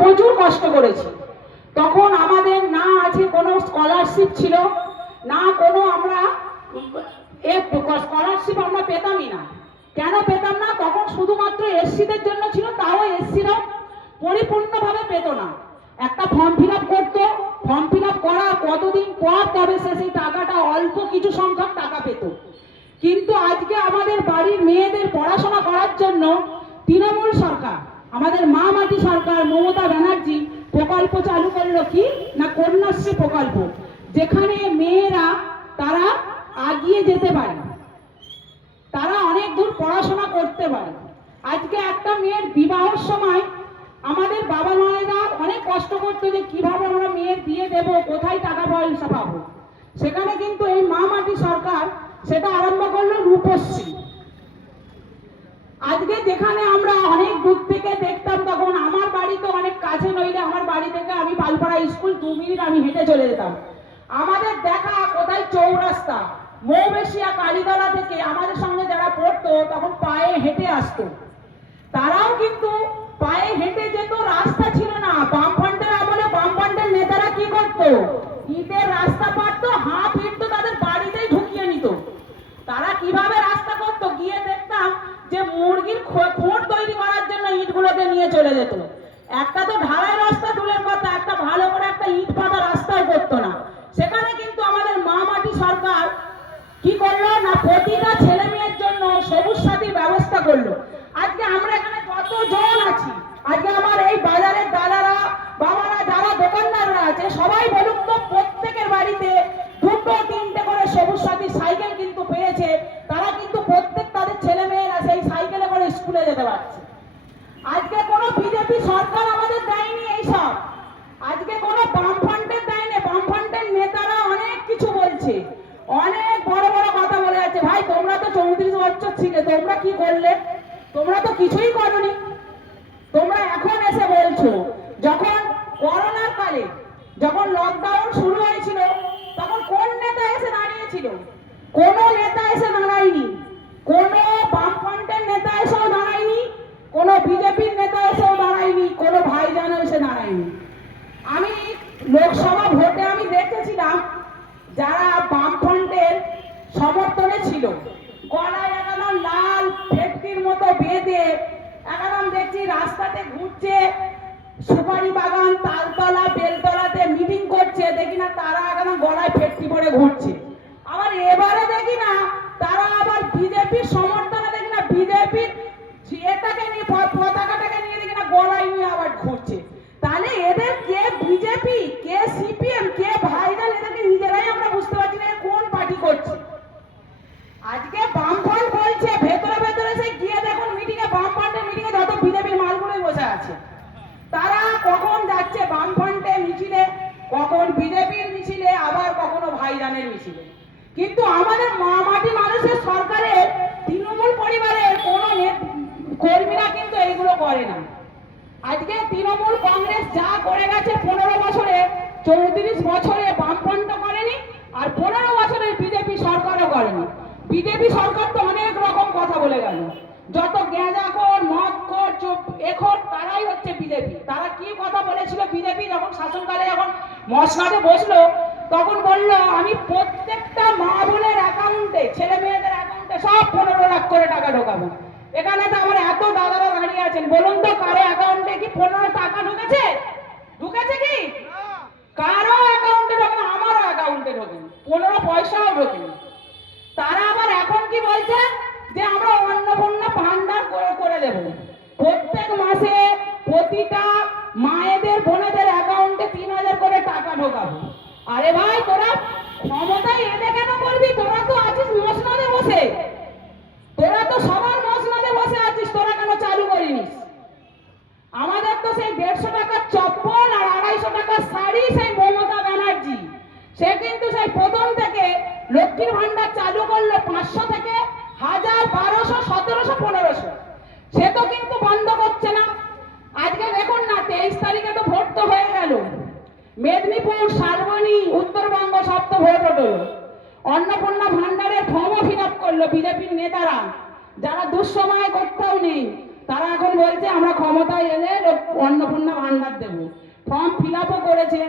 প্রচুর কষ্ট করেছি। তখন আমাদের না আছে কোনো স্কলারশিপ ছিল না, কোনো আমরা স্কলারশিপ আমরা পেতামই না। কেন পেতাম না? তখন শুধুমাত্র এসসিদের জন্য ছিল, তাও এসসিরা পরিপূর্ণভাবে পেত না। একটা ফর্ম ফিল আপ করতো, ফর্ম ফিল আপ করা কতদিন পর তবে সে সেই টাকাটা, অল্প কিছু সংখ্যক টাকা পেত। কিন্তু আজকে আমাদের বাড়ির মেয়েদের পড়াশোনা করার জন্য তৃণমূল সরকার, আমাদের মা মাটি সরকার, মমতা ব্যানার্জি প্রকল্প চালু করলো, কি না কন্যাশ্রী প্রকল্প, যেখানে মেয়েরা তারা এগিয়ে যেতে পারে, তারা অনেক দূর পড়াশোনা করতে পারে। আজকে একটা মেয়ের বিবাহের সময় আমাদের বাবা মায়েরা অনেক কষ্ট করতো যে কিভাবে আমরা মেয়ের বিয়ে দেব, কোথায় টাকা পয়সা পাবো। সেখানে কিন্তু এই মা মাটি সরকার সেটা আরম্ভ করলো রূপশ্রী। আজকে যেখানে আমরা অনেক দূর থেকে দেখতাম, তখন আমার বাড়ি তো অনেক কাছে নইলে আমার বাড়ি থেকে আমি পালপাড়া স্কুল 2 মিনিট আমি হেঁটে চলে যেতাম। আমাদের দেখা কোথায় চৌরাস্তা, মৌবেশিয়া কালীতলা থেকে আমাদের সঙ্গে যারা পড়তো তখন পায়ে হেঁটে আসতো, তারাও কিন্তু পায়ে হেঁটে যেত, রাস্তা ছিল না। বামফ্রন্টের আমলে বামফ্রন্টের নেতারা কি করতো, ইটের রাস্তা পারতো, হাফ ইট তো তাদের বাড়িতেই ঢুকিয়ে নিত। তারা কিভাবে রাস্তা করতো, গিয়ে দেখতাম যে মুরগির খোঁড় তৈরি করার জন্য ইটগুলোকে নিয়ে চলে যেত। একটা তো ঢালাই রাস্তা দূরের কথা, একটা ভালো করে একটা ইট পাতা রাস্তাও করতো না। সেখানে কিন্তু আমাদের মা মাটি সরকার কি করলো না, প্রতিটা ছেলে মেয়ের জন্য সবুজ সাথীর ব্যবস্থা করলো। আজকে আমরা এখানে কতজন আছি, আজকে আমার এই বাজারের দাদারা বাবারা যারা দোকানদাররা আছে সবাই বলুক তো, প্রত্যেকের বাড়িতে 2-3টে করে সবুজ সাথী সাইকেল কিন্তু পেয়েছে। তারা কিন্তু প্রত্যেক তাদের ছেলে মেয়েরা সেই সাইকেলে করে স্কুলে যেতে পারছে। আজকে কোনো বিজেপি সরকার আমাদের দেয়নি এইসব, আজকে কোনো বামফ্রন্টের দেয়নি। বামফ্রন্টের নেতারা অনেক কিছু বলছে, অনেক বড় বড় কথা বলে যাচ্ছে। ভাই তোমরা তো 34 বছর ছিলে, তোমরা কি করলে? তোমরা তো কিছুই করনি। তোমরা এখন এসে বলছো, যখন করোনার কালে যখন লকডাউন শুরু হয়েছিল তখন কোন নেতা এসে দাঁড়িয়েছিল? কোনো নেতা এসে দাঁড়ায়নি, কোনো বামফ্রন্টের নেতা এসেও দাঁড়ায়নি, কোনো বিজেপির নেতা এসেও দাঁড়ায়নি, কোনো ভাইজান এসে দাঁড়ায়নি। আমি লোকসভা ভোটে আমি দেখেছিলাম যারা বামফ্রন্টের সমর্থনে ছিল, গলায় একদম লাল ফেটকির মতো বেঁধে একদম দেখছি রাস্তাতে ঘুরছে, সুপারি বাগান, তালতলা, বেলতলাতে মিটিং করছে, দেখি না তারা একদম গলায় ফেটকি পরে ঘুরছে। আবার এবারে দেখি না তারা আবার বিজেপির সমর্থনে দেখি না বিজেপির এটাকে নিয়ে, পতাকাটাকে নিয়ে দেখি না গলায় নিয়ে আবার ঘুরছে। তাহলে এদের কে বিজেপি, কে সিপিএম, কে ভাইজান, এদেরকে নিজেরাই আমরা বুঝতে পারছি না কোন পার্টি করছে। আজকে বামফ্রন্ট বলছে, ভেতরে ভেতরে সে গিয়ে দেখুন মিটিংয়ে, বামফ্রন্টের মিটিংয়ে যত বিজেপির মালগুলোই বসে আছে। তারা কখন যাচ্ছে বামফ্রন্টে মিছিলে, কখন বিজেপির মিছিলে, আবার কখনো ভাইজানের মিছিলে। কিন্তু আমাদের মা মাটি মানুষের সরকারের তৃণমূল পরিবারের কোন কর্মীরা কিন্তু এইগুলো করে না। আজকে তৃণমূল কংগ্রেস যা করে গেছে 15 বছরে, 34 বছরে বামফ্রন্ট করেনি, আর 15 বছরে বিজেপি সরকারও করেনি। বিজেপি সরকার তো অনেক রকম কথা বলে গেল, যত গ্যাঁজাখোর, মদখোর, এখোর তারাই হচ্ছে বিজেপি। তারা কি কথা বলেছিল? বিজেপি যখন শাসনকালে যখন মশলাতে বসলো তখন বললো, আমি প্রত্যেকটা মা বোনের অ্যাকাউন্টে, ছেলে মেয়েদের অ্যাকাউন্টে সব 15 লাখ করে টাকা ঢোকাবো। এখানে তো আমার এত দাদারা দাঁড়িয়ে আছেন, বলুন তো কারো অ্যাকাউন্টে কি 15 টাকা ঢুকেছে? ঢুকেছে কি? কারো অ্যাকাউন্টে ঢোকেন, আমারও অ্যাকাউন্টে ঢোকেন, 15 পয়সাও ঢোকেন। তারা আবার এখন কি বলছে যে আমরা অন্নপূর্ণা ভান্ডার করে দেব, প্রত্যেক মাসে প্রতিটা মায়েদের বোনেদের অ্যাকাউন্টে 3000 করে টাকা ঢোকাবো। আরে ভাই তোরা ক্ষমতায় এনে কেন করবি? তোরা তো আছিস মসনদে বসে, তোরা তো সবার মসনদে বসে আছিস, তোরা কেন চালু করিনিস? আমাদের তো সেই 150 টাকার চপ্পল আর 250 টাকার শাড়ি সেই মমতা ব্যানার্জি, সে কিন্তু সেই প্রথম থেকে লক্ষ্মীর ভান্ডার চালু করলো 500 থেকে 1000, 1200, 1700, 1500, সে তো কিন্তু বন্ধ করছে না। আজকে দেখুন না 23 তারিখে তো ভোট তো হয়ে গেল, মেদিনীপুর, শালবনী, উত্তরবঙ্গ সব তো ভোট হলো। অন্নপূর্ণা ভান্ডারের ফর্মও ফিল আপ করলো বিজেপির নেতারা, যারা দুঃসময়ে কোথাও নেই। তারা এখন বলছে আমরা ক্ষমতায় এলে অন্নপূর্ণা ভান্ডার দেবো। ফর্ম ফিল আপও করেছে,